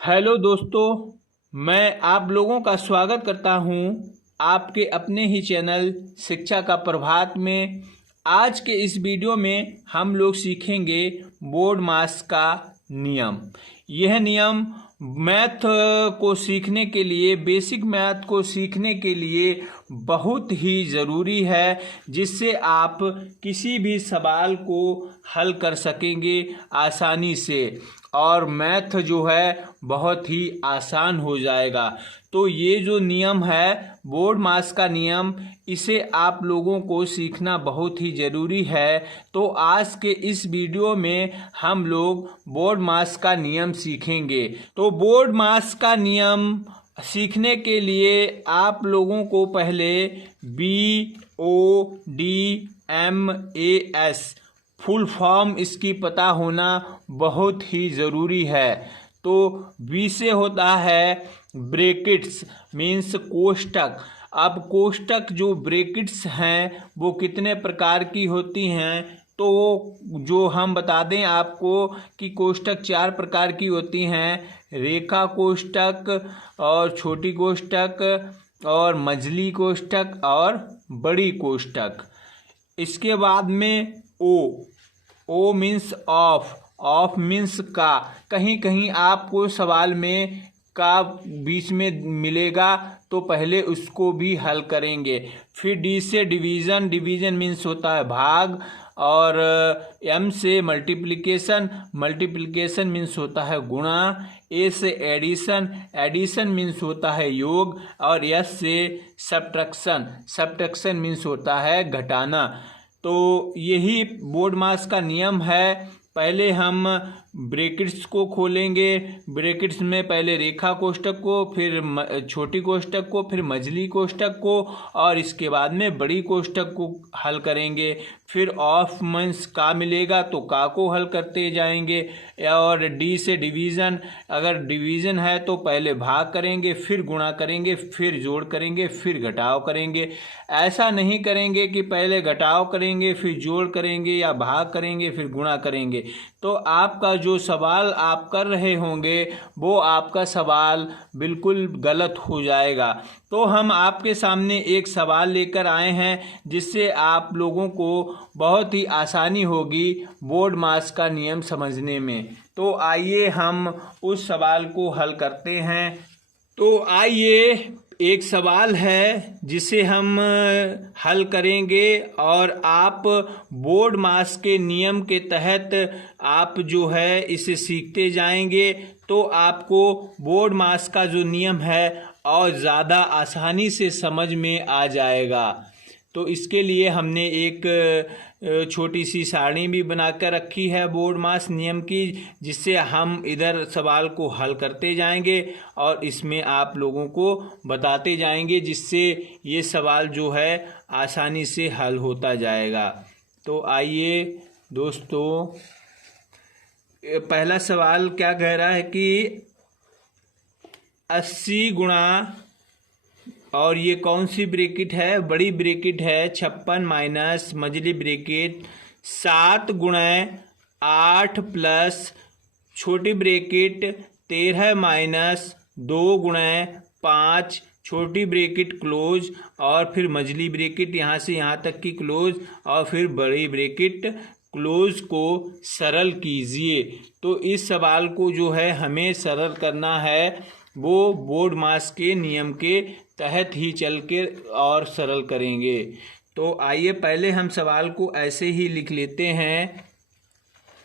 Hello दोस्तों, मैं आप लोगों का स्वागत करता हूं आपके अपने ही चैनल शिक्षा का प्रभात में। आज के इस वीडियो में हम लोग सीखेंगे बोर्ड मास का नियम। यह नियम मैथ को सीखने के लिए, बेसिक मैथ को सीखने के लिए बहुत ही ज़रूरी है, जिससे आप किसी भी सवाल को हल कर सकेंगे आसानी से और मैथ जो है बहुत ही आसान हो जाएगा। तो ये जो नियम है बोर्ड मास का नियम, इसे आप लोगों को सीखना बहुत ही ज़रूरी है। तो आज के इस वीडियो में हम लोग बोर्ड मास का नियम सीखेंगे। तो बोर्ड मास का नियम सीखने के लिए आप लोगों को पहले BODMAS फुल फॉर्म इसकी पता होना बहुत ही ज़रूरी है। तो बी से होता है ब्रैकेट्स, मीन्स कोष्टक। अब कोष्टक जो ब्रैकेट्स हैं वो कितने प्रकार की होती हैं, तो जो हम बता दें आपको कि कोष्टक 4 प्रकार की होती हैं। रेखा कोष्टक और छोटी कोष्टक और मझली कोष्टक और बड़ी कोष्टक। इसके बाद में ओ मीन्स ऑफ मीन्स का। कहीं कहीं आपको सवाल में का बीच में मिलेगा, तो पहले उसको भी हल करेंगे। फिर डी से डिवीज़न मीन्स होता है भाग। और एम से मल्टीप्लिकेशन मीन्स होता है गुणा। ए से एडिशन मीन्स होता है योग। और एस से सब्ट्रैक्शन मीन्स होता है घटाना। तो यही बोर्ड मास का नियम है। पहले हम ब्रैकेट्स को खोलेंगे। ब्रैकेट्स में पहले रेखा कोष्टक को, फिर छोटी कोष्टक को, फिर मझली कोष्टक को, और इसके बाद में बड़ी कोष्टक को हल करेंगे। फिर ऑफ मीन्स का मिलेगा तो का को हल करते जाएंगे। और डी से डिवीज़न, अगर डिवीज़न है तो पहले भाग करेंगे, फिर गुणा करेंगे, फिर जोड़ करेंगे, फिर घटाव करेंगे। ऐसा नहीं करेंगे कि पहले घटाव करेंगे, फिर जोड़ करेंगे, या भाग करेंगे, फिर गुणा करेंगे। तो आपका जो सवाल आप कर रहे होंगे वो आपका सवाल बिल्कुल गलत हो जाएगा। तो हम आपके सामने एक सवाल लेकर आए हैं, जिससे आप लोगों को बहुत ही आसानी होगी बोर्ड मास का नियम समझने में। तो आइए हम उस सवाल को हल करते हैं। तो आइए, एक सवाल है जिसे हम हल करेंगे, और आप बोर्ड मास के नियम के तहत आप जो है इसे सीखते जाएंगे, तो आपको बोर्ड मास का जो नियम है और ज़्यादा आसानी से समझ में आ जाएगा। तो इसके लिए हमने एक छोटी सी सारणी भी बनाकर रखी है बोर्ड मास नियम की, जिससे हम इधर सवाल को हल करते जाएंगे और इसमें आप लोगों को बताते जाएंगे, जिससे ये सवाल जो है आसानी से हल होता जाएगा। तो आइए दोस्तों, पहला सवाल क्या कह रहा है कि 80 गुणा, और ये कौन सी ब्रैकेट है? बड़ी ब्रैकेट है 56 माइनस मझली ब्रैकेट 7 गुणा 8 प्लस छोटी ब्रैकेट 13 माइनस 2 गुणा 5 छोटी ब्रैकेट क्लोज, और फिर मझली ब्रैकेट यहाँ से यहाँ तक की क्लोज, और फिर बड़ी ब्रैकेट क्लोज को सरल कीजिए। तो इस सवाल को जो है हमें सरल करना है, वो बोर्ड मास के नियम के तहत ही चल के और सरल करेंगे। तो आइए पहले हम सवाल को ऐसे ही लिख लेते हैं।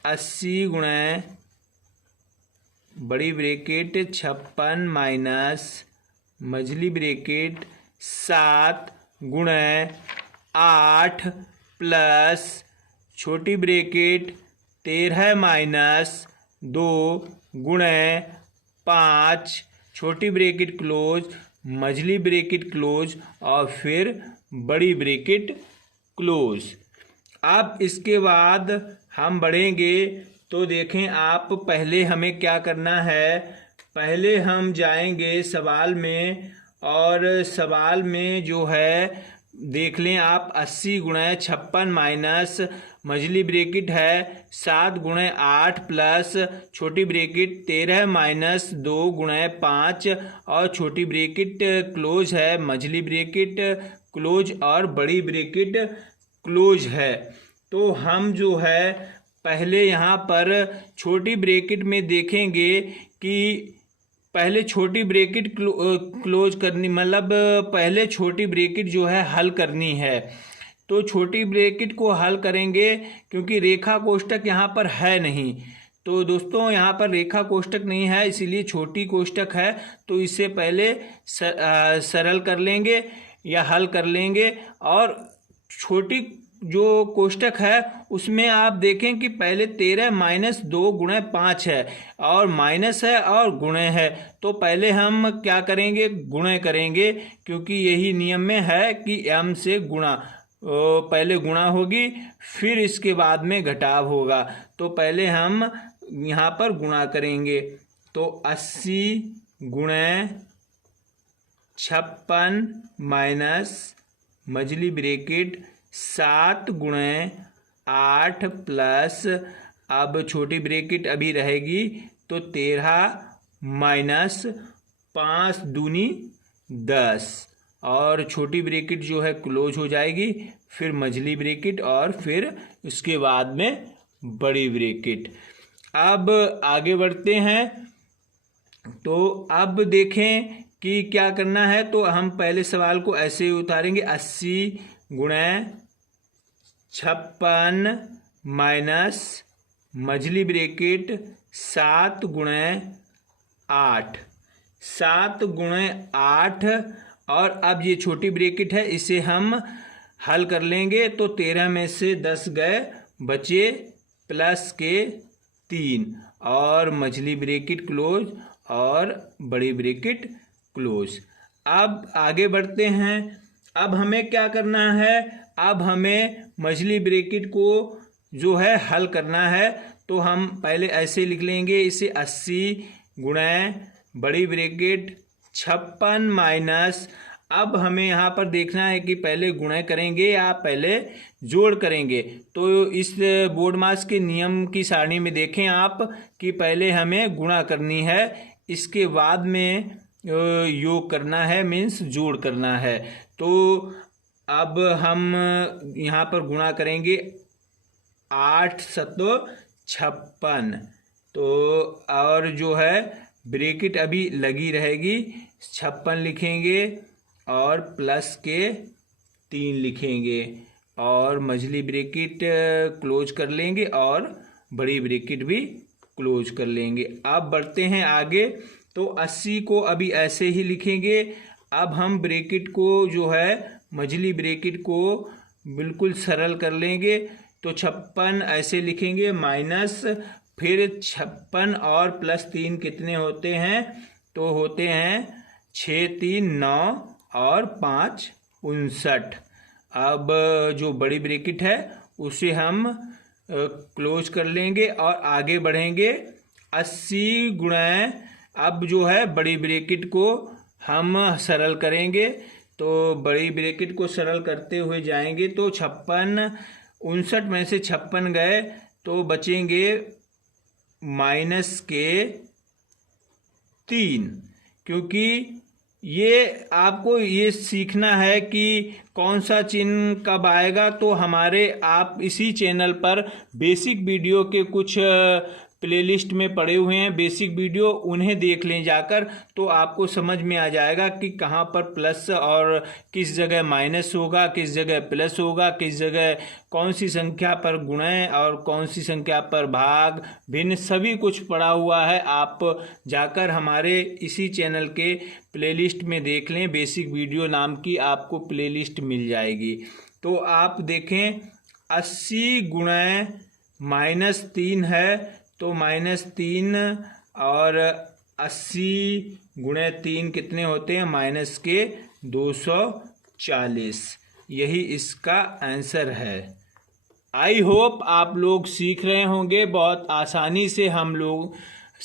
80 गुणा बड़ी ब्रैकेट 56 माइनस मझली ब्रैकेट 7 गुणा 8 प्लस छोटी ब्रैकेट 13 माइनस 2 गुणा 5 छोटी ब्रैकेट क्लोज, मझली ब्रैकेट क्लोज, और फिर बड़ी ब्रैकेट क्लोज। अब इसके बाद हम बढ़ेंगे, तो देखें आप, पहले हमें क्या करना है। पहले हम जाएंगे सवाल में, और सवाल में जो है देख लें आप, 80 गुणे 56 माइनस मझली ब्रेकेट है 7 गुणे 8 प्लस छोटी ब्रेकेट 13 माइनस 2 गुणे 5 और छोटी ब्रेकेट क्लोज है, मझली ब्रेकेट क्लोज और बड़ी ब्रेकेट क्लोज है। तो हम जो है पहले यहाँ पर छोटी ब्रेकेट में देखेंगे कि पहले छोटी ब्रेकेट क्लोज करनी, मतलब पहले छोटी ब्रेकेट जो है हल करनी है। तो छोटी ब्रेकेट को हल करेंगे क्योंकि रेखा कोष्टक यहाँ पर है नहीं। तो दोस्तों यहाँ पर रेखा कोष्टक नहीं है, इसीलिए छोटी कोष्टक है। तो इससे पहले सरल कर लेंगे या हल कर लेंगे। और छोटी जो कोष्टक है उसमें आप देखें कि पहले 13 माइनस 2 गुणे 5 है और माइनस है और गुणे है। तो पहले हम क्या करेंगे, गुणे करेंगे, क्योंकि यही नियम में है कि m से गुणा, पहले गुणा होगी फिर इसके बाद में घटाव होगा। तो पहले हम यहाँ पर गुणा करेंगे। तो 80 गुणे 56 माइनस मझली ब्रेकेट 7 गुणे 8 प्लस, अब छोटी ब्रेकेट अभी रहेगी तो 13 माइनस 5 दूनी 10 और छोटी ब्रेकेट जो है क्लोज हो जाएगी, फिर मझली ब्रेकेट और फिर उसके बाद में बड़ी ब्रेकेट। अब आगे बढ़ते हैं। तो अब देखें कि क्या करना है। तो हम पहले सवाल को ऐसे उतारेंगे, 80 गुणे 56 माइनस मझली ब्रेकेट 7 गुणे 8, 7 गुणे 8 और अब ये छोटी ब्रेकेट है, इसे हम हल कर लेंगे। तो 13 में से 10 गए, बचे प्लस के 3 और मझली ब्रेकेट क्लोज और बड़ी ब्रेकेट क्लोज। अब आगे बढ़ते हैं। अब हमें क्या करना है, अब हमें मझली ब्रेकेट को जो है हल करना है। तो हम पहले ऐसे लिख लेंगे इसे, 80 गुणे बड़ी ब्रेकेट 56 माइनस, अब हमें यहाँ पर देखना है कि पहले गुणे करेंगे या पहले जोड़ करेंगे। तो इस बोर्ड मास के नियम की सारणी में देखें आप कि पहले हमें गुणा करनी है, इसके बाद में योग करना है, मीन्स जोड़ करना है। तो अब हम यहाँ पर गुणा करेंगे 8 सतो 56, तो और जो है ब्रेकेट अभी लगी रहेगी, 56 लिखेंगे और प्लस के 3 लिखेंगे और मझली ब्रेकेट क्लोज कर लेंगे और बड़ी ब्रेकेट भी क्लोज कर लेंगे। अब बढ़ते हैं आगे। तो 80 को अभी ऐसे ही लिखेंगे। अब हम ब्रेकेट को जो है मझली ब्रेकेट को बिल्कुल सरल कर लेंगे। तो 56 ऐसे लिखेंगे माइनस, फिर 56 और प्लस 3 कितने होते हैं, तो होते हैं 6 3 9 और 5 59। अब जो बड़ी ब्रेकेट है उसे हम क्लोज कर लेंगे और आगे बढ़ेंगे। 80 गुणे, अब जो है बड़ी ब्रेकेट को हम सरल करेंगे। तो बड़ी ब्रेकेट को सरल करते हुए जाएंगे तो 56, 59 में से 56 गए तो बचेंगे माइनस के 3, क्योंकि ये आपको ये सीखना है कि कौन सा चिन्ह कब आएगा। तो हमारे आप इसी चैनल पर बेसिक वीडियो के कुछ प्लेलिस्ट में पड़े हुए हैं बेसिक वीडियो, उन्हें देख लें जाकर, तो आपको समझ में आ जाएगा कि कहाँ पर प्लस और किस जगह माइनस होगा, किस जगह प्लस होगा, किस जगह कौन सी संख्या पर गुणे और कौन सी संख्या पर भाग, भिन्न, सभी कुछ पड़ा हुआ है। आप जाकर हमारे इसी चैनल के प्लेलिस्ट में देख लें, बेसिक वीडियो नाम की आपको प्लेलिस्ट मिल जाएगी। तो आप देखें 80 गुणे -3 है, तो -3 और 80 गुणे 3 कितने होते हैं, माइनस के 240। यही इसका आंसर है। आई होप आप लोग सीख रहे होंगे। बहुत आसानी से हम लोग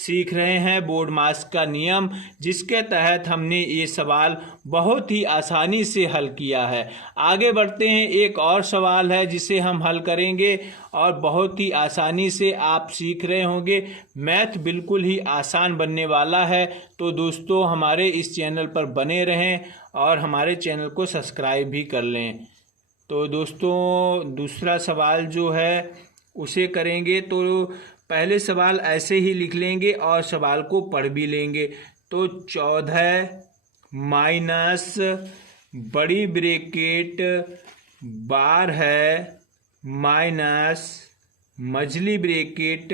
सीख रहे हैं बोर्ड मास का नियम, जिसके तहत हमने ये सवाल बहुत ही आसानी से हल किया है। आगे बढ़ते हैं, एक और सवाल है जिसे हम हल करेंगे और बहुत ही आसानी से आप सीख रहे होंगे। मैथ बिल्कुल ही आसान बनने वाला है। तो दोस्तों हमारे इस चैनल पर बने रहें और हमारे चैनल को सब्सक्राइब भी कर लें। तो दोस्तों दूसरा सवाल जो है उसे करेंगे। तो पहले सवाल ऐसे ही लिख लेंगे और सवाल को पढ़ भी लेंगे। तो 14 माइनस बड़ी ब्रैकेट 12 है माइनस मझली ब्रैकेट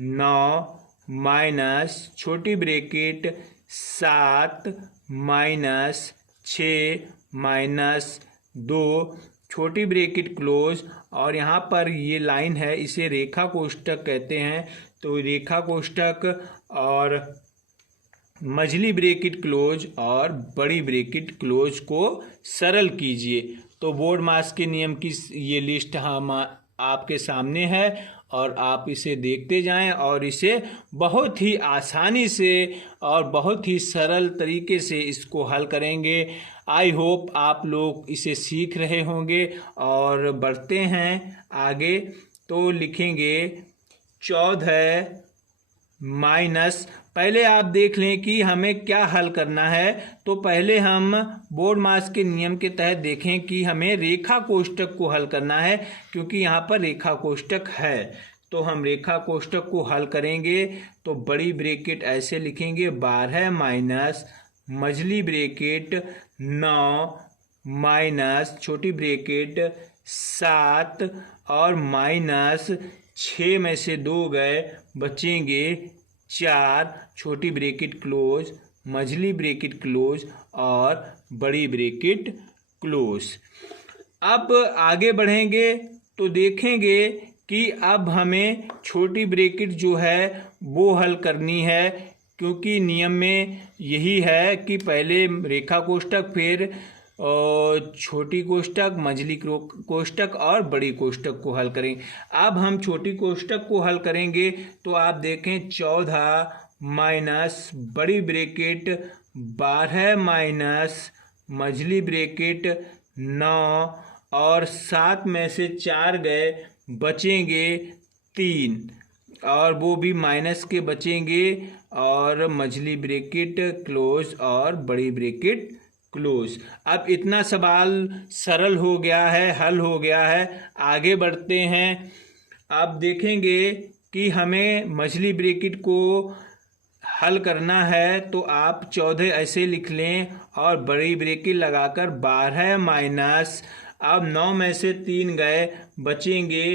9 माइनस छोटी ब्रैकेट 7 माइनस 6 माइनस 2 छोटी ब्रैकेट क्लोज। और यहाँ पर ये लाइन है, इसे रेखा कोष्ठक कहते हैं। तो रेखा कोष्ठक और मझली ब्रैकेट क्लोज और बड़ी ब्रैकेट क्लोज को सरल कीजिए। तो बोर्ड मास के नियम की ये लिस्ट हम आपके सामने है और आप इसे देखते जाएं और इसे बहुत ही आसानी से और बहुत ही सरल तरीके से इसको हल करेंगे। आई होप आप लोग इसे सीख रहे होंगे। और बढ़ते हैं आगे। तो लिखेंगे 14 माइनस, पहले आप देख लें कि हमें क्या हल करना है। तो पहले हम बोर्ड मास के नियम के तहत देखें कि हमें रेखा कोष्ठक को हल करना है, क्योंकि यहाँ पर रेखा कोष्ठक है। तो हम रेखा कोष्ठक को हल करेंगे। तो बड़ी ब्रैकेट ऐसे लिखेंगे 12 माइनस मझली ब्रैकेट 9 माइनस छोटी ब्रैकेट 7 और माइनस 6 में से 2 गए, बचेंगे 4 छोटी ब्रैकेट क्लोज मझली ब्रैकेट क्लोज और बड़ी ब्रैकेट क्लोज। अब आगे बढ़ेंगे तो देखेंगे कि अब हमें छोटी ब्रैकेट जो है वो हल करनी है, क्योंकि नियम में यही है कि पहले रेखा कोष्ठक फिर छोटी कोष्ठक मझली कोष्ठक और बड़ी कोष्ठक को हल करें। अब हम छोटी कोष्ठक को हल करेंगे। तो आप देखें 14 माइनस बड़ी ब्रैकेट 12 माइनस मझली ब्रैकेट 9 और 7 में से 4 गए, बचेंगे 3 और वो भी माइनस के बचेंगे और मझली ब्रैकेट क्लोज और बड़ी ब्रैकेट क्लोज। अब इतना सवाल सरल हो गया है, हल हो गया है। आगे बढ़ते हैं। अब देखेंगे कि हमें मझली ब्रैकेट को हल करना है। तो आप 14 ऐसे लिख लें और बड़ी ब्रैकेट लगाकर 12 माइनस, अब 9 में से 3 गए, बचेंगे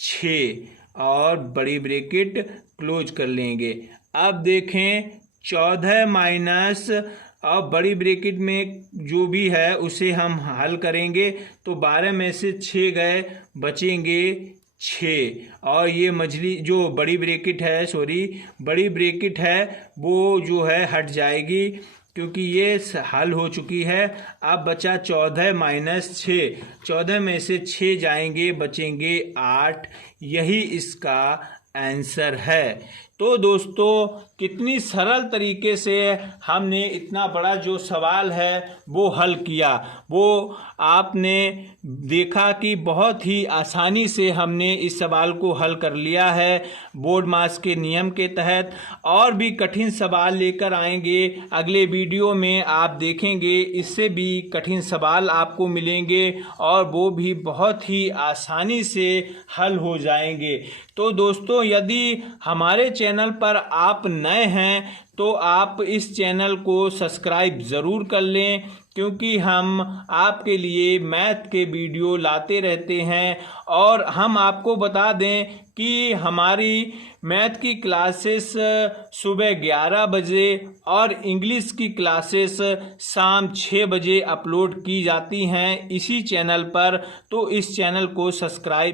6 और बड़ी ब्रैकेट क्लोज कर लेंगे। अब देखें 14 माइनस और बड़ी ब्रैकेट में जो भी है उसे हम हल करेंगे। तो 12 में से 6 गए, बचेंगे 6 और ये मझली जो बड़ी ब्रैकेट है बड़ी ब्रैकेट है वो जो है हट जाएगी, क्योंकि ये हल हो चुकी है। अब बचा 14 माइनस 6, 14 में से 6 जाएंगे, बचेंगे 8। यही इसका आंसर है। तो दोस्तों कितनी सरल तरीके से हमने इतना बड़ा जो सवाल है वो हल किया। वो आपने देखा कि बहुत ही आसानी से हमने इस सवाल को हल कर लिया है बोर्ड मास के नियम के तहत। और भी कठिन सवाल लेकर आएंगे अगले वीडियो में, आप देखेंगे इससे भी कठिन सवाल आपको मिलेंगे और वो भी बहुत ही आसानी से हल हो जाएंगे। तो दोस्तों यदि हमारे चैनल पर आप नए हैं तो आप इस चैनल को सब्सक्राइब ज़रूर कर लें, क्योंकि हम आपके लिए मैथ के वीडियो लाते रहते हैं। और हम आपको बता दें कि हमारी मैथ की क्लासेस सुबह 11 बजे और इंग्लिश की क्लासेस शाम 6 बजे अपलोड की जाती हैं इसी चैनल पर। तो इस चैनल को सब्सक्राइब